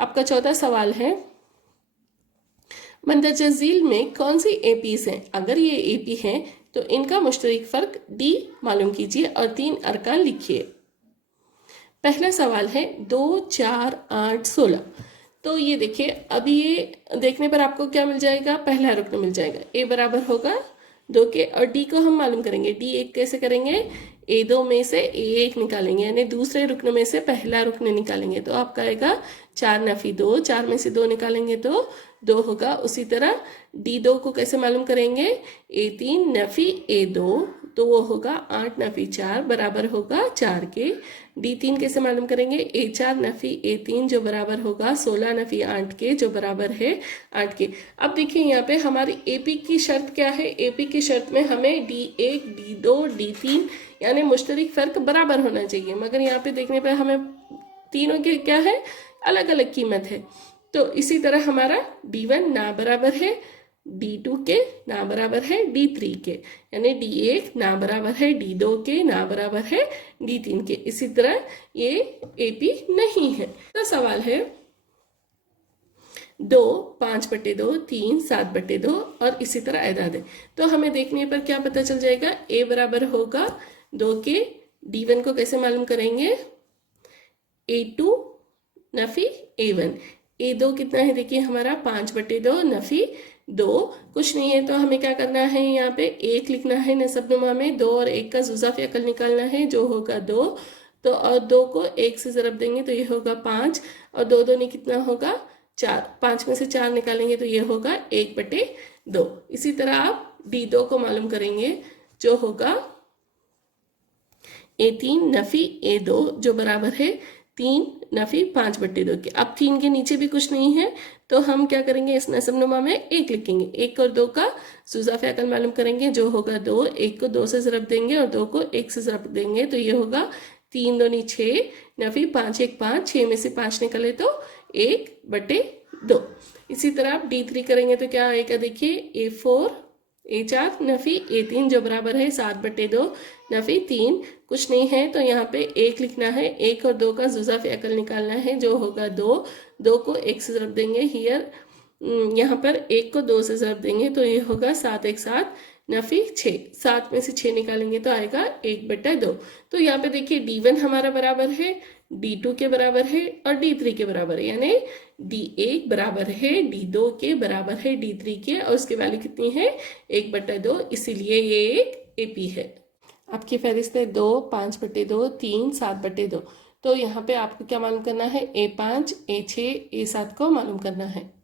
आपका चौथा सवाल है, मंदरजा झील में कौन सी एपीज हैं? अगर ये एपी हैं तो इनका मुश्तरक फ़र्क डी मालूम कीजिए और 3 अरकान लिखिए। पहला सवाल है 2, 4, 8, 16। तो ये देखिए, अभी ये देखने पर आपको क्या मिल जाएगा? पहला रुकन मिल जाएगा। ए बराबर होगा 2 के, और डी को हम मालूम करेंगे। डी एक कैसे करेंगे? ए2 में से ए1 निकालेंगे, यानी दूसरे रुकन में से पहला रुकन निकालेंगे। तो आपका आएगा 4 नफी 2, 4 में से 2 निकालेंगे तो 2 होगा। उसी तरह D2 को कैसे मालूम करेंगे? A3 नफी A2, तो वो होगा 8 नफी 4 बराबर होगा 4 के। D3 कैसे मालूम करेंगे? A4 नफी A3 जो बराबर होगा 16 नफी 8 के, जो बराबर है 8 के। अब देखिए यहाँ पे हमारी AP की शर्त क्या है? AP की शर्त में हमें D1, D2, D3 यानी मुश्तरक फ़र्क बराबर होना चाहिए, मगर यहाँ पे देखने पर हमें तीनों के क्या है? अलग अलग कीमत है। तो इसी तरह हमारा D1 ना बराबर है D2 के, ना बराबर है D3 के, यानी D1 ना बराबर है D2 के, ना बराबर है D3 के। इसी तरह ये AP नहीं है। तो सवाल है 2, 5/2, 3, 7/2 और इसी तरह एदाद है। तो हमें देखने पर क्या पता चल जाएगा? A बराबर होगा 2 के। D1 को कैसे मालूम करेंगे? A2 Nafi A1। A2 कितना है? देखिए हमारा 5/2 नफी 2। कुछ नहीं है तो हमें क्या करना है? यहाँ पे 1 लिखना है नसबनुमा में। 2 और 1 का जुज़ाफ़ी अकल निकालना है, जो होगा 2। तो और 2 को 1 से ज़रब देंगे तो ये होगा 5, और 2 दूनी कितना होगा? 4। 5 में से 4 निकालेंगे तो ये होगा 1/2। इसी तरह आप D2 को मालूम करेंगे, जो होगा A3 नफी A2, जो बराबर है 3 नफी 5/2 के। अब 3 के नीचे भी कुछ नहीं है तो हम क्या करेंगे? इस नसबनुमा में 1 लिखेंगे। 1 और 2 का जुज़ाफ़े अकल मालूम करेंगे, जो होगा 2। 1 को 2 से ज़रब देंगे और 2 को 1 से ज़रब देंगे तो ये होगा 3 दूनी 6 नफी 5 1 5। 6 में से 5 निकले तो 1/2। इसी तरह आप D3 करेंगे तो क्या आएगा? देखिए A4 A4 नफी A3, जो बराबर है 7/2 नफी 3। कुछ नहीं है तो यहाँ पे 1 लिखना है। 1 और 2 का जुज़ाफ़े अकल निकालना है, जो होगा 2। 2 को 1 से ज़रब देंगे। हियर यहाँ पर 1 को 2 से ज़रब देंगे तो ये होगा 7 1 7 नफी 6। 7 में से 6 निकालेंगे तो आएगा 1/2। तो यहाँ पे देखिए D1 हमारा बराबर है D2 के बराबर है और D3 के बराबर है, यानी D1 बराबर है D2 के, बराबर है D3 के, और उसकी वैल्यू कितनी है? 1/2। इसीलिए ये एक AP है। आपकी फहरिस्त है 2, 5/2, 3, 7/2। तो यहाँ पे आपको क्या मालूम करना है? A5, A6, A7 को मालूम करना है।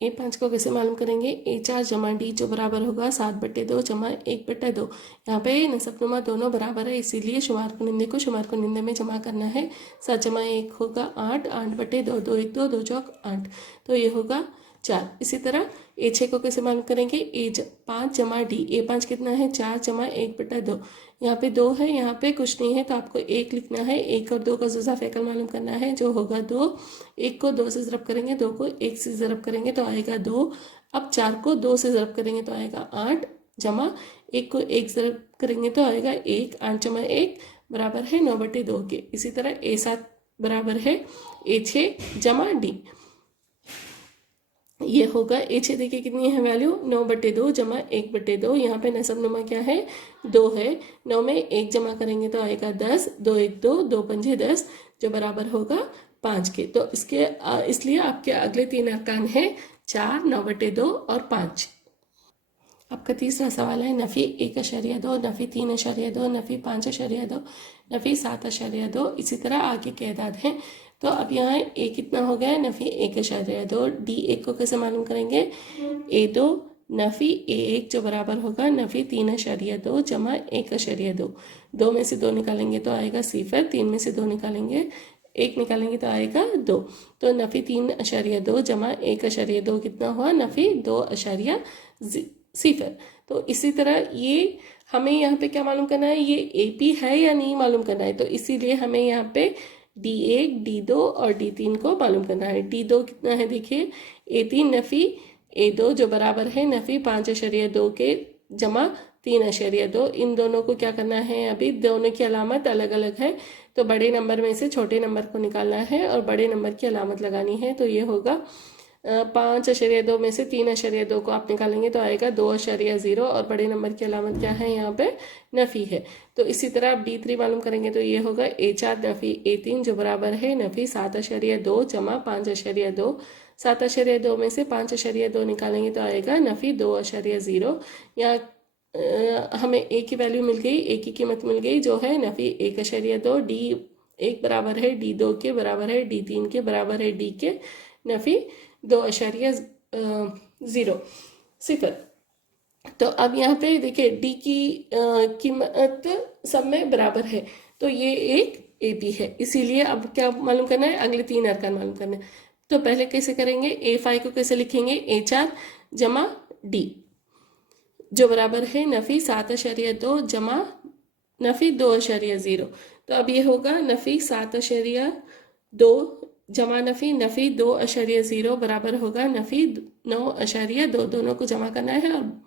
A5 को कैसे मालूम करेंगे? A4 जमा D, जो बराबर होगा 7/2 जमा 1/2। यहाँ पे नसबनुमा दोनों बराबर है, इसीलिए शुमार कुनिंदे को शुमार कुनिंदे में जमा करना है। 7 जमा 1 होगा 8, 8/2, 2 1 2, 2 चौक 8, तो ये होगा 4। इसी तरह A6 को कैसे मालूम करेंगे? A5 जमा D। A5 कितना है? 4 जमा 1/2। यहाँ पे 2 है, यहाँ पे कुछ नहीं है तो आपको 1 लिखना है। 1 और 2 का जुज़ाफ़े अकल मालूम करना है, जो होगा 2। 1 को 2 से ज़रब करेंगे, 2 को 1 से ज़रब करेंगे तो आएगा 2। अब 4 को 2 से ज़रब करेंगे तो आएगा 8, जमा 1 को 1 ज़रब करेंगे तो आएगा 1। 8 जमा 1 बराबर है 9/2 के। इसी तरह A7 बराबर है A6 जमा D। ये होगा A6 देखिए कितनी है वैल्यू? 9/2 जमा 1/2। यहाँ पे नसबनुमा क्या है? 2 है। 9 में 1 जमा करेंगे तो आएगा 10। 2 1 2, 2 पंजे 10, जो बराबर होगा 5 के। तो इसलिए आपके अगले 3 अरकान हैं 4, 9/2 और 5। आपका तीसरा सवाल है नफ़ी 1.2, नफ़ी 3.2, नफ़ी 5.2, नफ़ी 7.2। इसी तरह आगे के एदाद हैं। तो अब यहाँ ए कितना हो गया? नफ़ी 1.2। D1 को कैसे मालूम करेंगे? A2 नफ़ी A1, जो बराबर होगा नफ़ी 3.2 जमा 1.2। 2 में से 2 निकालेंगे तो आएगा 0। 3 में से 2 निकालेंगे, 1 निकालेंगे तो आएगा 2। तो नफ़ी 3.2 जमा 1.2 कितना हुआ? नफ़ी 2.0। तो इसी तरह ये हमें यहाँ पे क्या मालूम करना है? ये AP है या नहीं मालूम करना है। तो इसीलिए हमें यहाँ पे D1, D2 और D3 को मालूम करना है। D2 कितना है? देखिए A3 नफ़ी A2, जो बराबर है नफ़ी 5.2 के जमा 3.2। इन दोनों को क्या करना है, अभी दोनों की अलामत अलग अलग है, तो बड़े नंबर में से छोटे नंबर को निकालना है और बड़े नंबर की अलामत लगानी है। तो ये होगा 5.2 में से 3.2 को आप निकालेंगे तो आएगा 2.0 और बड़े नंबर की अलामत क्या है, यहाँ पे नफ़ी है। तो इसी तरह आप D3 मालूम करेंगे तो ये होगा A4 नफ़ी A3 जो बराबर है नफ़ी 7.2 जमा 5.2। 7.2 में से 5.2 निकालेंगे तो आएगा नफ़ी 2.0। यहाँ हमें ए की वैल्यू मिल गई, ए की कीमत मिल गई जो है नफ़ी 1.2। D1 बराबर है D2 के बराबर है D3 के बराबर है D के नफ़ी 2.0 सिफर। तो अब यहाँ पे देखिए डी की कीमत सब में बराबर है, तो ये एक एपी है। इसीलिए अब क्या मालूम करना है, अगले 3 अरकान मालूम करना है। तो पहले कैसे करेंगे, A5 को कैसे लिखेंगे, A4 जमा D जो बराबर है नफ़ी 7.2 जमा नफ़ी 2.0। तो अब ये होगा नफ़ी 7.2 जमा नफ़ी 2.0 बराबर होगा नफ़ी 9.2। दोनों को जमा करना है और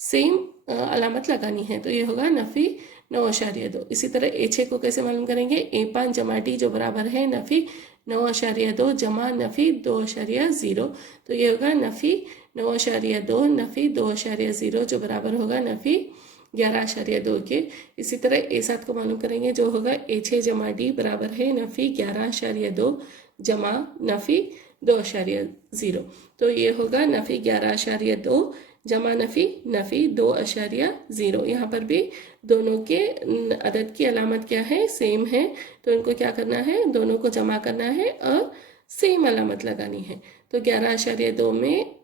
सेम अलामत लगानी है, तो ये होगा नफ़ी 9.2। इसी तरह A6 को कैसे मालूम करेंगे, A5 जमा D जो बराबर है नफ़ी 9.2 जमा नफ़ी 2.0। तो ये होगा नफ़ी 9.2 नफ़ी 2.0 जो बराबर होगा नफ़ी 11.2 के। इसी तरह A7 को मालूम करेंगे जो होगा A6 जमा D बराबर है नफ़ी 11.2 जमा नफ़ी 2.0। तो ये होगा नफ़ी 11.2 जमा नफ़ी 2.0। यहाँ पर भी दोनों के अदद की अलामत क्या है, सेम है, तो इनको क्या करना है, दोनों को जमा करना है और सेम अलामत लगानी है। तो 11.2 में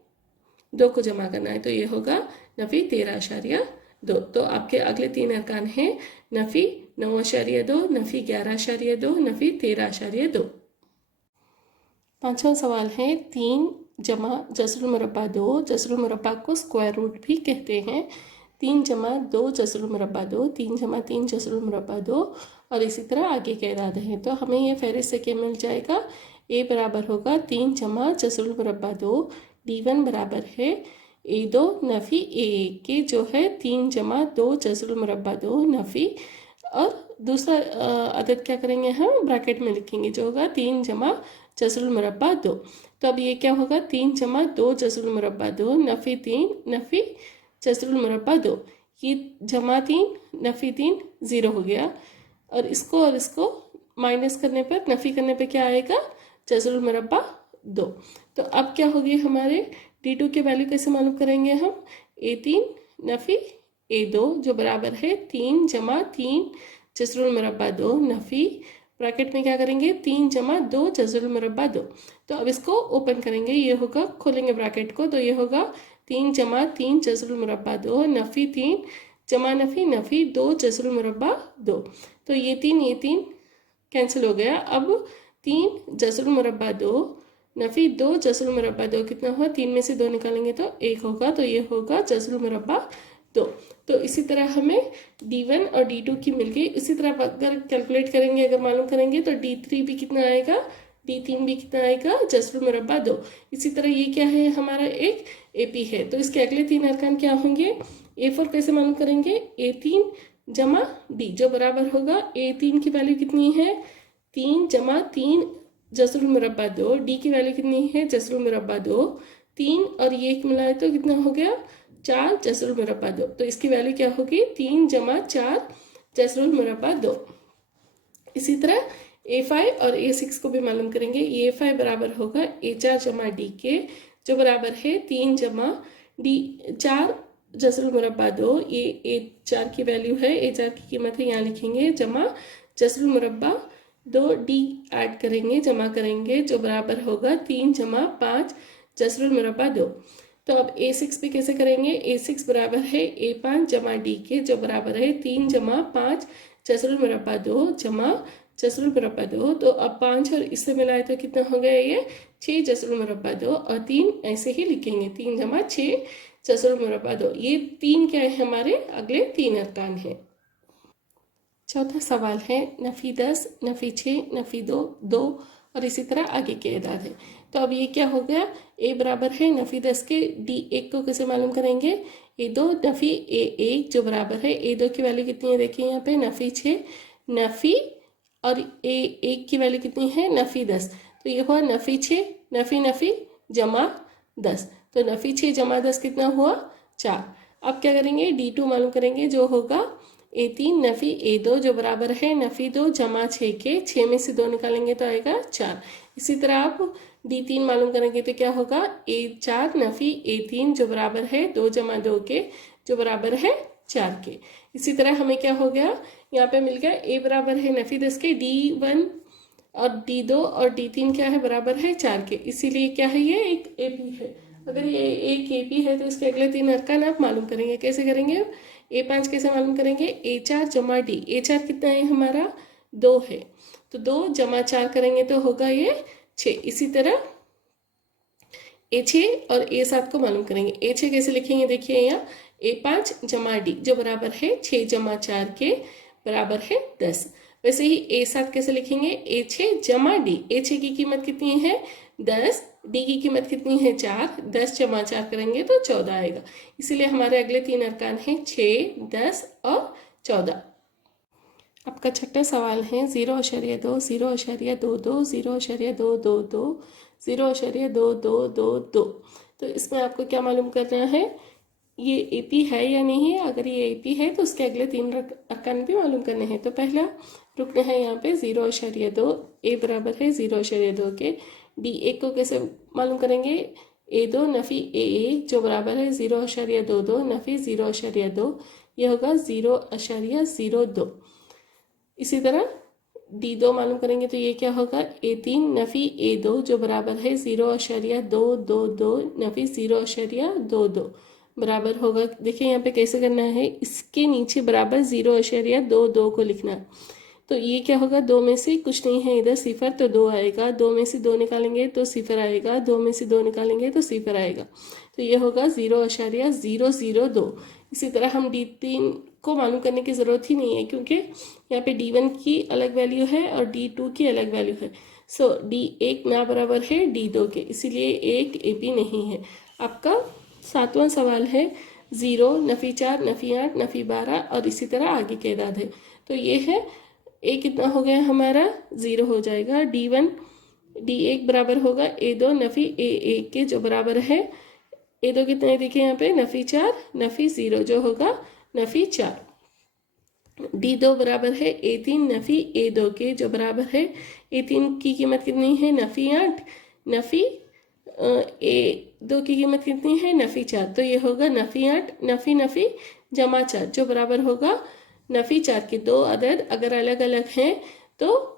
2 को जमा करना है, तो ये होगा नफ़ी 13.2। तो आपके अगले 3 अरकान हैं नफ़ी 9.2 नफ़ी 11.2 नफ़ी 13.2। पांचवा सवाल है 3 जमा जसरुल मुरब्बा 2। जसरुल मुरब्बा को स्क्वायर रूट भी कहते हैं। 3 जमा 2 जसरुल मुरब्बा 2, 3 जमा 3 जसरुल मुरब्बा 2 और इसी तरह आगे के इरादे हैं। तो हमें ये फहरिस्त से क्या मिल जाएगा, ए बराबर होगा 3 जमा जसरुल मुरब्बा 2, D1 बराबर है A2 नफ़ी A1 के जो है 3 जमा 2 जसरुल मुरब्बा 2 नफ़ी, और दूसरा अदद क्या करेंगे हम, ब्रैकेट में लिखेंगे जो होगा 3 जमा जसरुल मुरब्बा 2। तो अब ये क्या होगा, 3 जमा 2 जसरुल मुरब्बा 2 नफ़ी 3 नफ़ी जसरुल मुरब्बा 2। ये जमा 3 नफ़ी 3 0 हो गया, और इसको माइनस करने पर, नफ़ी करने पर क्या आएगा, जसरुल मुरब्बा 2। तो अब क्या होगी हमारे D2 की वैल्यू कैसे मालूम करेंगे हम, A3 नफ़ी A2 जो बराबर है 3 जमा 3 जसरुल मुरब्बा 2 नफ़ी, ब्रैकेट में क्या करेंगे 3 जमा 2 जसरुल मुरब्बा 2। तो अब इसको ओपन करेंगे, ये होगा, खोलेंगे ब्रैकेट को, तो ये होगा 3 जमा 3 जसरुल मुरब्बा 2 नफ़ी 3 जमा नफ़ी 2 जसरुल मुरब्बा 2। तो ये 3 कैंसिल हो गया। अब 3 जसरुल मुरब्बा 2 नफ़ी 2 जसरुल मुरब्बा 2 कितना हुआ, 3 में से 2 निकालेंगे तो 1 होगा, तो ये होगा जसरुल मुरब्बा 2। तो इसी तरह हमें D1 और D2 की मिल गई। इसी तरह अगर कैलकुलेट करेंगे, अगर मालूम करेंगे तो D3 भी कितना आएगा, D3 भी कितना आएगा, जसरुल मुरब्बा 2। इसी तरह ये क्या है, हमारा एक AP है। तो इसके अगले 3 अरकान क्या होंगे, A4 कैसे मालूम करेंगे, A3 जमा D जो बराबर होगा, A3 की वैल्यू कितनी है, 3 जमा 3 जसरुल मुरब्बा 2, D की वैल्यू कितनी है, जसरुल मुरब्बा 2, 3 और ये मिलाए तो कितना हो गया, 4 जसरुल मुरब्बा 2। तो इसकी वैल्यू क्या होगी, 3 जमा 4 जसरुल मुरब्बा 2। इसी तरह A5 और A6 को भी मालूम करेंगे। A5 बराबर होगा A4 जमा D के जो बराबर है 3 जमा D 4 जसरुल मुरब्बा 2। ये A4 की वैल्यू है, A4 की कीमत है, यहाँ लिखेंगे, जमा जसरुल मुरब्बा 2 D ऐड करेंगे, जमा करेंगे, जो बराबर होगा 3 जमा 5 जसरुल मुरब्बा 2। तो अब A6 भी कैसे करेंगे, A6 बराबर है A5 जमा D के जो बराबर है 3 जमा 5 जसरुल मुरब्बा 2 जमा जसरुल मुरब्बा 2। तो अब 5 और इससे मिलाए तो कितना हो गया, ये 6 जसरुल मुरब्बा 2, और 3 ऐसे ही लिखेंगे, 3 जमा 6 जसरुल मुरब्बा 2। ये 3 क्या है, हमारे अगले 3 अरकान हैं। चौथा सवाल है नफ़ी 10 नफ़ी 6 नफ़ी 2 2 और इसी तरह आगे के इदाद है। तो अब ये क्या हो गया, ए बराबर है नफ़ी 10 के, डी 1 को कैसे मालूम करेंगे, ए 2 नफ़ी ए 1 जो बराबर है ए 2 की वैल्यू कितनी है, देखिए यहाँ पे नफ़ी 6 नफ़ी और ए 1 की वैल्यू कितनी है नफ़ी 10, तो ये हुआ नफ़ी 6 नफ़ी नफ़ी जमा 10, तो नफ़ी 6 जमा 10 कितना हुआ 4। अब क्या करेंगे, D2 मालूम करेंगे जो होगा A3 नफ़ी A2 जो बराबर है नफ़ी 2 जमा 6 के, 6 में से 2 निकालेंगे तो आएगा 4। इसी तरह आप D3 मालूम करेंगे तो क्या होगा, A4 नफ़ी A3 जो बराबर है 2 जमा 2 के जो बराबर है 4 के। इसी तरह हमें क्या हो गया, यहाँ पे मिल गया A बराबर है नफ़ी 10 के, D1 और D2 और D3 क्या है बराबर है 4 के, इसीलिए क्या है ये एक AP है। अगर ये एक AP है तो इसके अगले 3 अरकान आप मालूम करेंगे, कैसे करेंगे, A5 कैसे मालूम करेंगे, A4 जमा D, A4 कितना है हमारा 2 है, तो 2 जमा 4 करेंगे तो होगा ये 6। इसी तरह A6 और A7 को मालूम करेंगे, A6 कैसे लिखेंगे, देखिए यहाँ A5 जमा D जो बराबर है 6 जमा 4 के बराबर है 10। वैसे ही A7 कैसे लिखेंगे, A6 जमा D, A6 की कीमत कितनी है 10, D की कीमत कितनी है 4, 10 जमा 4 करेंगे तो 14 आएगा। इसीलिए हमारे अगले 3 अरकान हैं 6, 10 और 14। आपका छठा सवाल है 0.2, 0.22, 0.222, 0.2222। तो इसमें आपको क्या मालूम करना है, ये AP है या नहीं है, अगर ये AP है तो उसके अगले 3 अरकान भी मालूम करने हैं। तो पहला रुकना है यहाँ पे 0.2, A बराबर है 0.2 के, D1 को कैसे मालूम करेंगे, A2 नफ़ी A1 जो बराबर है 0.22 नफ़ी 0.2, यह होगा 0.02। इसी तरह D2 मालूम करेंगे तो ये क्या होगा, A3 नफ़ी A2 जो बराबर है 0.222 नफ़ी 0.22 बराबर होगा, देखिए यहाँ पे कैसे करना है, इसके नीचे बराबर 0.22 को लिखना। तो ये क्या होगा, 2 में से कुछ नहीं है इधर सिफर, तो 2 आएगा, 2 में से 2 निकालेंगे तो सिफर आएगा, 2 में से 2 निकालेंगे तो सिफर आएगा, तो ये होगा 0.002। इसी तरह हम D3 को मालूम करने की ज़रूरत ही नहीं है क्योंकि यहाँ पे D1 की अलग वैल्यू है और D2 की अलग वैल्यू है। सो D1 ना बराबर है D2 के, इसीलिए एक AP नहीं है। आपका 7वां सवाल है 0 नफ़ी 4 नफ़ी 8 नफ़ी 12 और इसी तरह आगे के इदाद है। तो ये है A कितना हो गया हमारा 0 हो जाएगा, D1 बराबर होगा A2 नफ़ी A1 के जो बराबर है A2 कितना है, देखिए यहाँ पे नफ़ी 4 नफ़ी 0 जो होगा नफ़ी 4। D2 बराबर है A3 नफ़ी A2 के जो बराबर है A3 की कीमत कितनी है नफ़ी 8 नफ़ी A2 की कीमत कितनी है नफ़ी 4, तो ये होगा नफ़ी 8 नफ़ी नफ़ी जमा 4 जो बराबर होगा नफ़ी 4 के। 2 अदद अगर अलग अलग हैं तो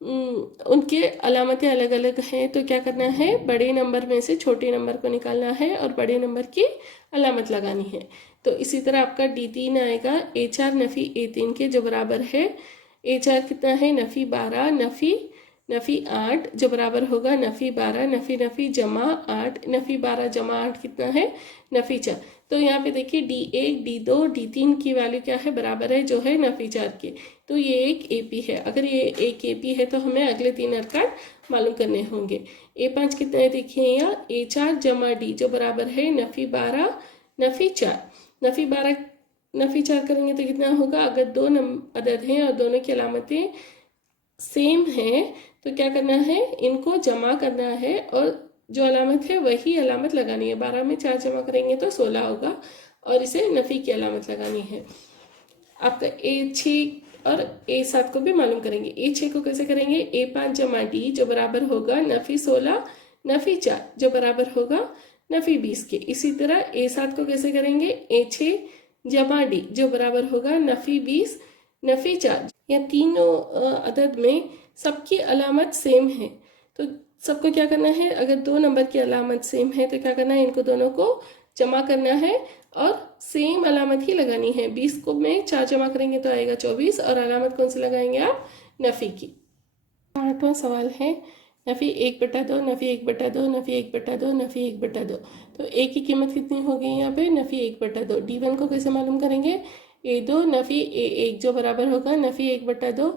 उनके अलामतें अलग अलग हैं, तो क्या करना है, बड़े नंबर में से छोटे नंबर को निकालना है और बड़े नंबर की अलामत लगानी है। तो इसी तरह आपका D3 आएगा A4 नफ़ी A3 के जो बराबर है A4 कितना है नफ़ी 12 नफ़ी 8 जो बराबर होगा नफ़ी 12 नफ़ी नफ़ी जमा 8 नफ़ी 12 जमा 8 कितना है नफ़ी 4। तो यहाँ पे देखिए D1 D2 D3 की वैल्यू क्या है बराबर है जो है नफ़ी 4 के, तो ये एक AP है। अगर ये एक AP है तो हमें अगले 3 अरकान मालूम करने होंगे। A5 कितना है, देखिए यहाँ A4 जमा D जो बराबर है नफ़ी 12 नफ़ी 4 नफ़ी 12 नफ़ी 4 करेंगे तो कितना होगा, अगर 2 अदद हैं और दोनों की अलामतें सेम हैं तो क्या करना है, इनको जमा करना है और जो अलामत है वही अलामत लगानी है। 12 में 4 जमा करेंगे तो 16 होगा और इसे नफ़ी की अलामत लगानी है। आपका A6 और A7 को भी मालूम करेंगे। A6 को कैसे करेंगे, A5 जमा D जो बराबर होगा नफ़ी 16 नफ़ी 4 जो बराबर होगा नफ़ी 20 के। इसी तरह A7 को कैसे करेंगे, A6 जमा D जो बराबर होगा नफ़ी 20 नफ़ी 4। या तीनों अदद में सबकी अलामत सेम है तो सबको क्या करना है, अगर 2 नंबर की अलामत सेम है तो क्या करना है, इनको दोनों को जमा करना है और सेम अलामत ही लगानी है। 20 को में 4 जमा करेंगे तो आएगा 24 और अलामत कौन सी लगाएंगे आप, नफ़ी की। 8वां सवाल है नफ़ी 1/2 नफ़ी 1/2 नफ़ी 1/2 नफ़ी 1/2। तो A की कीमत कितनी हो गई यहाँ पे नफ़ी 1/2। D1 को कैसे मालूम करेंगे, A2 नफ़ी A1 जो बराबर होगा नफ़ी 1/2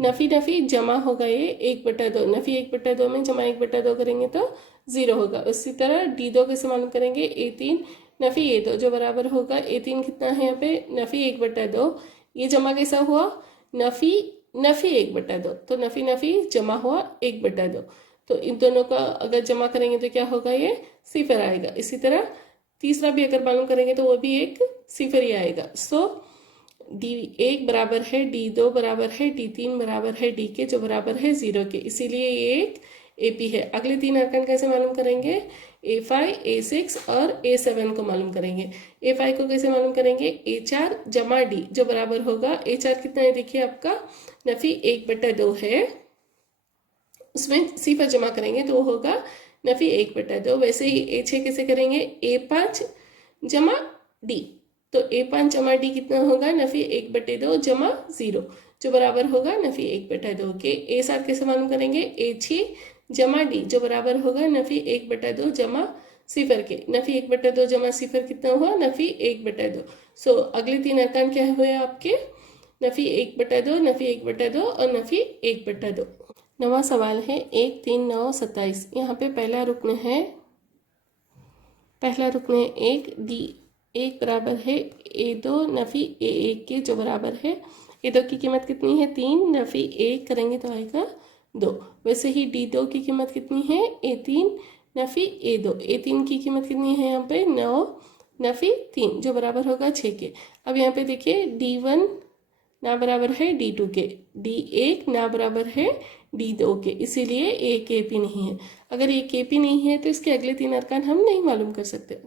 नफी नफी जमा होगा ये 1/2, नफी 1/2 में जमा 1/2 करेंगे तो 0 होगा। उसी तरह D2 कैसे मालूम करेंगे, A3 नफी A2 जो बराबर होगा A3 कितना है यहाँ पे नफी 1/2, ये जमा कैसा हुआ नफी नफी 1/2, तो नफी नफी जमा हुआ 1/2, तो इन दोनों का अगर जमा करेंगे तो क्या होगा ये सिफर आएगा। इसी तरह तीसरा भी अगर मालूम करेंगे तो वो भी एक सिफर ही आएगा। सो D1 बराबर है D2 बराबर है D3 बराबर है D के जो बराबर है 0 के, इसीलिए ये एक AP है। अगले 3 अरकान कैसे मालूम करेंगे, A5 A6 और A7 को मालूम करेंगे। A5 को कैसे मालूम करेंगे, A4 जमा D जो बराबर होगा A4 कितना है देखिए आपका नफी 1/2 है, उसमें सिफर जमा करेंगे तो होगा नफी 1/2। वैसे ही A6 कैसे करेंगे, A5 जमा D, तो A5 जमा D कितना होगा नफी 1/2 जमा 0 जो बराबर होगा नफी 1/2 के। A7 कैसे मालूम करेंगे, A6 जमा D जो बराबर होगा नफी 1/2 जमा सिफर के, नफी 1/2 जमा सिफर कितना हुआ नफी 1/2। सो अगले 3 अरकान क्या हुए आपके, नफी 1/2 नफी 1/2 और नफी 1/2। नवा सवाल है 1 3 9 27। यहाँ पे पहला रुकन है 1 D1 बराबर है A2 नफी A1 के जो बराबर है, A2 की कीमत कितनी है 3 नफी 1 करेंगे तो आएगा 2। वैसे ही D2 की कीमत कितनी है A3 नफी A2, A3 की कीमत कितनी है यहाँ पे 9 नफी 3 जो बराबर होगा 6 के। अब यहाँ पे देखिए D1 ना बराबर है D2 के, D1 ना बराबर है D2 के, इसीलिए एक AP नहीं है। अगर एक AP नहीं है तो इसके अगले 3 अरकान हम नहीं मालूम कर सकते।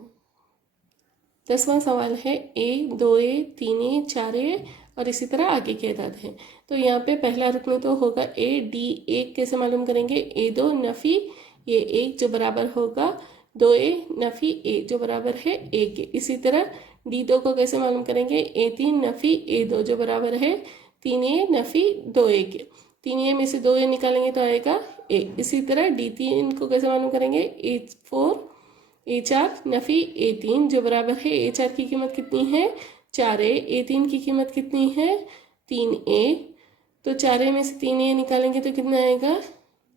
10वां सवाल है A 2A 3A 4A और इसी तरह आगे की अदाद है। तो यहाँ पे पहला रुकन तो होगा A D1 कैसे मालूम करेंगे, A2 नफी ये 1 जो बराबर होगा 2A नफी A जो बराबर है A के। इसी तरह D2 को कैसे मालूम करेंगे, A3 नफी A2 जो बराबर है 3A नफी 2A के, 3A में से 2A निकालेंगे तो आएगा A। इसी तरह D3 को कैसे मालूम करेंगे, A4 A4 नफी A3 जो बराबर है A4 की कीमत कितनी है 4A, A3 की कीमत कितनी है 3A, तो 4A में से 3A निकालेंगे तो कितना आएगा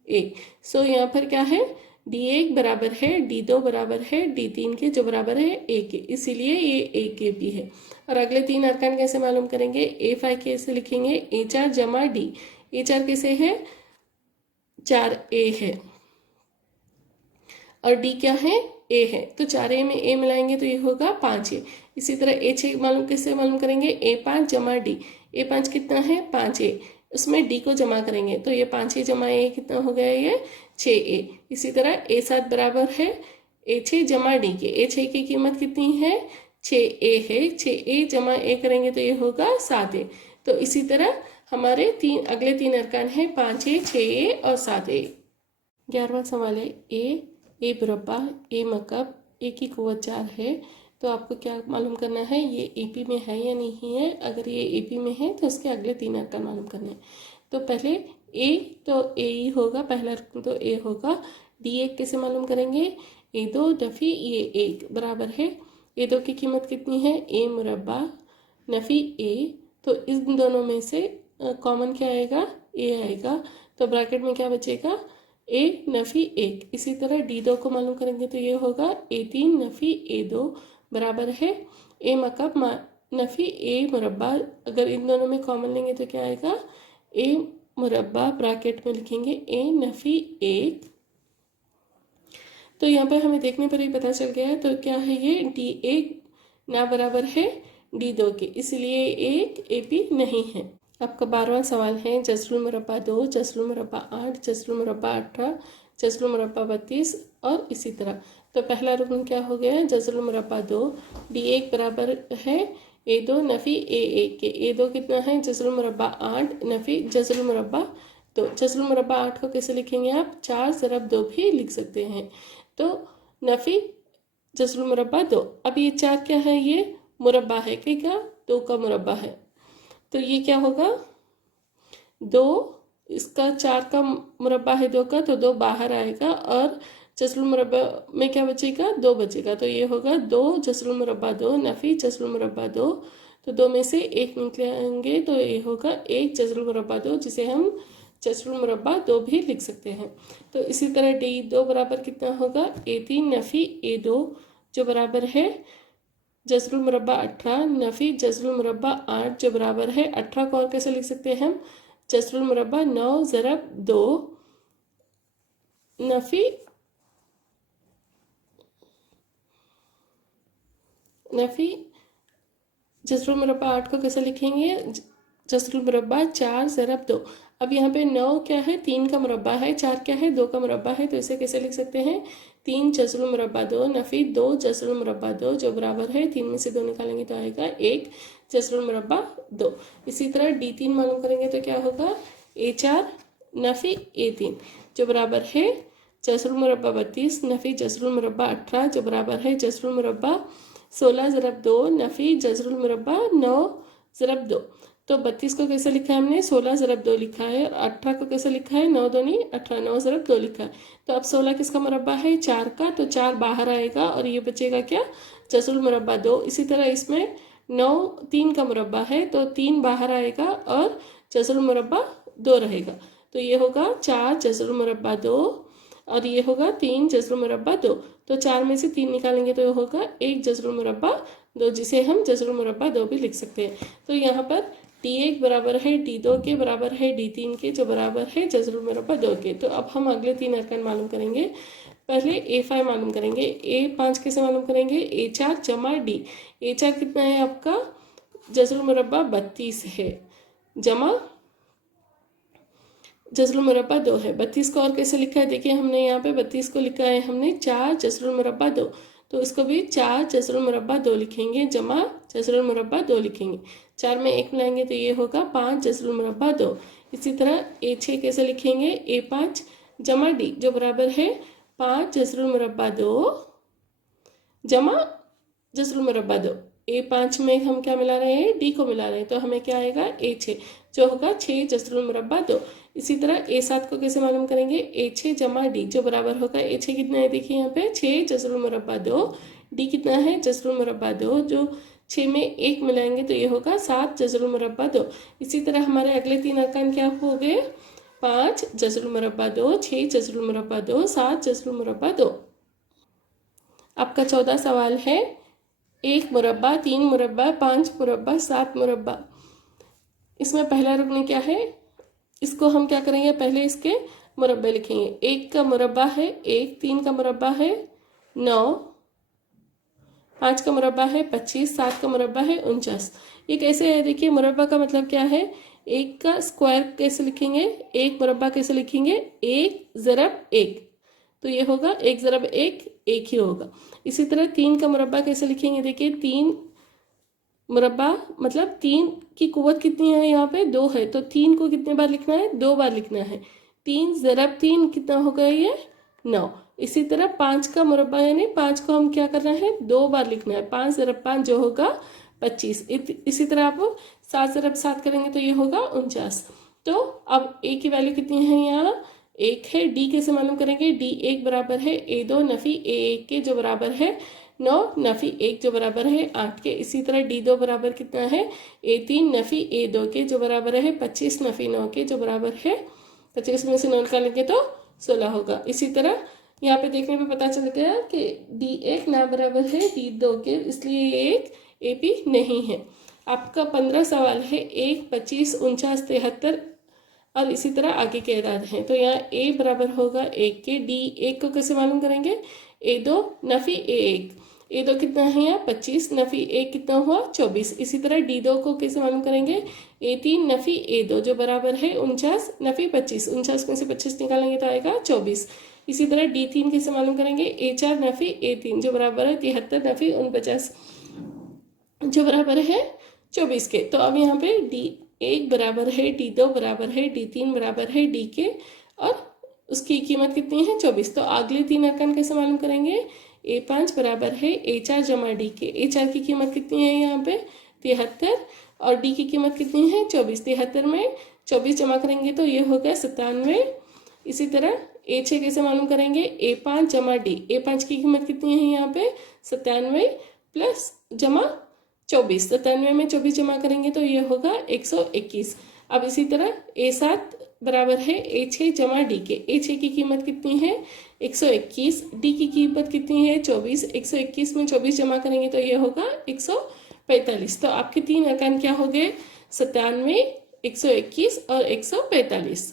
A। सो यहाँ पर क्या है D1 बराबर है D2 बराबर है D3 के जो बराबर है A के, इसीलिए ये A के भी है। और अगले 3 अरकान कैसे मालूम करेंगे, A5 कैसे लिखेंगे A4 जमा D, A4 कैसे है 4A है और D क्या है A है, तो 4A में A मिलाएंगे तो ये होगा 5A। इसी तरह A6 मालूम कैसे मालूम करेंगे, A5 जमा D, A5 कितना है 5A, उसमें D को जमा करेंगे तो ये 5A जमा A कितना हो गया ये 6A। इसी तरह A7 बराबर है A6 जमा D के, A6 की कीमत कितनी है 6A है, 6A जमा A करेंगे तो ये होगा 7A। तो इसी तरह हमारे अगले 3 अरकान हैं 5A 6A और 7A। 11वां सवाल है A मुरब्बा A मकब A की कुव्वत 4 है, तो आपको क्या मालूम करना है ये AP में है या नहीं है। अगर ये AP में है तो उसके अगले 3 अरकान मालूम करने हैं। तो पहले A तो A ही होगा, पहला रुकन तो A होगा। D1 कैसे मालूम करेंगे, A2 नफी ये 1 बराबर है A2 की कीमत कितनी है A मुरब्बा नफी A, तो इन दोनों में से कॉमन क्या आएगा A आएगा, तो ब्रैकेट में क्या बचेगा A नफी 1। इसी तरह D2 को मालूम करेंगे तो ये होगा A3 नफी A2 बराबर है A मकब नफी A मुरब्बा। अगर इन दोनों में कॉमन लेंगे तो क्या आएगा A मुरब्बा, ब्रैकेट में लिखेंगे A नफी 1। तो यहाँ पर हमें देखने पर ही पता चल गया है, तो क्या है ये D1 ना बराबर है D2 के, इसलिए एक AP नहीं है। आपका 12वां सवाल है जस्रुल मुरब्बा 2, जस्रुल मुरब्बा 8, जस्रुल मुरब्बा 18, जस्रुल मुरब्बा 32 और इसी तरह। तो पहला रुकन क्या हो गया जस्रुल मुरब्बा 2, D1 बराबर है A2 नफी A1 के, A2 कितना है जस्रुल मुरब्बा 8 नफी जस्रुल मुरब्बा 2। जस्रुल मुरब्बा 8 को कैसे लिखेंगे आप 4 ज़रब 2 भी लिख सकते हैं, तो नफी जस्रुल मुरब्बा 2। अब ये 4 क्या है ये मुरब्बा है, क्या 2 का मुरब्बा है, तो ये क्या होगा 2, इसका 4 का मुरब्बा है 2 का, तो 2 बाहर आएगा और जस्रुल मुरब्बा में क्या बचेगा 2 बचेगा, तो ये होगा 2 जस्रुल मुरब्बा 2 नफी जस्रुल मुरब्बा 2। तो दो में से एक निकलेंगे तो ये होगा एक जज़रुल मुरब्बा दो, जिसे हम जज़रुल मुरब्बा दो भी लिख सकते हैं। तो इसी तरह डी दो बराबर कितना होगा, A3 नफ़ी A2 जो बराबर है जज़रुल मुरब्बा 18 नफ़ी जज़रुल मुरब्बा 8 जो बराबर है 18 को और कैसे लिख सकते हैं हम, जज़रुल मुरब्बा 9 ज़रब 2 नफ़ी जज़रुल मुरब्बा 8 को कैसे लिखेंगे, जज़रुल मुरब्बा 4 ज़रब 2। अब यहाँ पे 9 क्या है, 3 का मुरब्बा है, 4 क्या है, 2 का मुरब्बा है, तो इसे कैसे लिख सकते हैं, 3 जज़रुल मुरब्बा 2 नफ़ी 2 जज़रुल मुरब्बा 2 जो बराबर है 3 में से 2 निकालेंगे तो आएगा 1 जज़रुल मुरब्बा 2। इसी तरह D3 मालूम करेंगे तो क्या होगा, A4 नफ़ी A3 जो बराबर है जज़रुल मुरब्बा 32 नफ़ी जज़रुल मुरब्बा 18 जो बराबर है जज़रुल मुरब्बा 16 ज़रब 2 नफ़ी जज़रुल मुरब्बा 9 ज़रब 2। तो 32 को कैसे लिखा है हमने, 16 ज़रब 2 लिखा है, और 18 को कैसे लिखा है, 9 दूनी 18 9 ज़रब 2 लिखा है। तो अब 16 किसका मुरब्बा है, 4 का, तो 4 बाहर आएगा और ये बचेगा क्या, जज़रुल मुरब्बा 2। इसी तरह इसमें 9 3 का मुरब्बा है तो 3 बाहर आएगा और जज़रुल मुरब्बा 2 रहेगा। तो ये होगा 4 जज़रुल मुरब्बा 2 और ये होगा 3 जज़रुल मुरब्बा 2। तो 4 में से 3 निकालेंगे तो ये होगा 1 जज़रुल मुरब्बा 2, जिसे हम जज़रुल मुरब्बा 2 भी लिख सकते हैं। तो यहाँ पर D1 बराबर है D2 के, बराबर है D3 के, जो बराबर है जज़रुल मुरब्बा 2 के। तो अब हम अगले 3 अरकान मालूम करेंगे। पहले A5 मालूम करेंगे। A5 कैसे मालूम करेंगे, A4 जमा D। A4 कितना है आपका, जज़रुल मुरब्बा 32 है, जमा जज़रुल मुरब्बा 2 है। 32 को और कैसे लिखा है, देखिए हमने यहाँ पे 32 को लिखा है हमने 4 जज़रुल मुरब्बा 2, तो इसको भी 4 जज़रुल मुरब्बा 2 लिखेंगे, जमा जज़रुल मुरब्बा 2 लिखेंगे। 4 में 1 मिलाएंगे तो ये होगा 5 जज़रुल मुरब्बा 2। इसी तरह A6 कैसे लिखेंगे, A5 जमा D जो बराबर है 5 जज़रुल मुरब्बा 2 जमा जज़रुल मुरब्बा 2। A5 में हम क्या मिला रहे हैं, D को मिला रहे हैं, तो हमें क्या आएगा A6 जो होगा 6 जज़रुल मुरब्बा 2। इसी तरह A7 को कैसे मालूम करेंगे, A6 जमा D जो बराबर होगा A6 कितना है, देखिए यहाँ पे 6 जज़रुल मुरब्बा 2, D कितना है जज़रुल मुरब्बा 2, जो 6 में 1 मिलाएंगे तो ये होगा 7 जज़रुल मुरब्बा 2। इसी तरह हमारे अगले 3 अरकान क्या हो गए, 5 जज़रुल मुरब्बा 2, 6 जज़रुल मुरब्बा 2, 7 जज़रुल मुरब्बा 2। आपका 14 सवाल है, 1 मुरब्बा 3 मुरब्बा 5 मुरब्बा 7 मुरब्बा। इसमें पहला रुकन क्या है, इसको हम क्या करेंगे, पहले इसके मुरब्बे लिखेंगे। 1 का मुरब्बा है 1, 3 का मुरब्बा है 9, 5 का मुरब्बा है 25, 7 का मुरब्बा है 49। ये कैसे है, देखिए मुरब्बा का मतलब क्या है, 1 का स्क्वायर कैसे लिखेंगे, 1 मुरब्बा कैसे लिखेंगे, 1 ज़रब 1, तो ये होगा 1 ज़रब 1 1 ही होगा। इसी तरह 3 का मुरब्बा कैसे लिखेंगे, देखिए 3 मुरब्बा मतलब 3 की कुव्वत कितनी है, यहाँ पे 2 है, तो 3 को कितने बार लिखना है, 2 बार लिखना है। 3 ज़रब 3 कितना होगा, ये 9। इसी तरह 5 का मुरब्बा यानी 5 को हम क्या करना है, 2 बार लिखना है, 5 ज़रब 5 जो होगा 25। इसी तरह आप 7 ज़रब 7 करेंगे तो ये होगा 49। तो अब A की वैल्यू कितनी है, यहाँ 1 है। D कैसे मालूम करेंगे, D1 बराबर है A2 नफ़ी A1 के जो बराबर है 9 नफ़ी 1 जो बराबर है 8 के। इसी तरह D2 बराबर कितना है, A3 नफ़ी A2 के जो बराबर है 25 नफ़ी 9 के जो बराबर है 25 में से 9 निकालेंगे तो 16 होगा। इसी तरह यहाँ पे देखने पे पता चल गया कि D1 ना बराबर है D2 के, इसलिए ये एक AP नहीं है। आपका 15 सवाल है, 1 25 49 73 और इसी तरह आगे के इराद हैं। तो यहाँ A बराबर होगा 1 के। D1 को कैसे मालूम करेंगे, A2 नफ़ी A1, A2 कितना है यहाँ 25 नफ़ी 1 कितना हुआ 24। इसी तरह D2 को कैसे मालूम करेंगे, A3 नफ़ी A2 जो बराबर है 49 नफ़ी 25, 49 में से 25 निकालेंगे तो आएगा 24। इसी तरह D3 कैसे मालूम करेंगे, A4 नफ़ी A3 जो बराबर है 73 नफ़ी 49 जो बराबर है 24 के। तो अब यहाँ पे D1 बराबर है D2 बराबर है D3 बराबर है D के, और उसकी कीमत कितनी है 24। तो अगले 3 अरकान कैसे मालूम करेंगे, A5 बराबर है A4 जमा D के। A4 की कीमत कितनी है यहाँ पे 73 और D की कीमत कितनी है 24। 73 में 24 जमा करेंगे तो ये हो गया 97। इसी तरह A6 कैसे मालूम करेंगे, A5 जमा D। A5 की कीमत कितनी है यहाँ पे 97 प्लस जमा 24, 97 में 24 जमा करेंगे तो ये होगा 121। अब इसी तरह A7 बराबर है A6 जमा D के। A6 की कीमत कितनी है 121, D की कीमत कितनी है 24। 121 में 24 जमा करेंगे तो ये होगा 145। तो आपके तीन अरकान क्या हो गए 97, 121 और 145।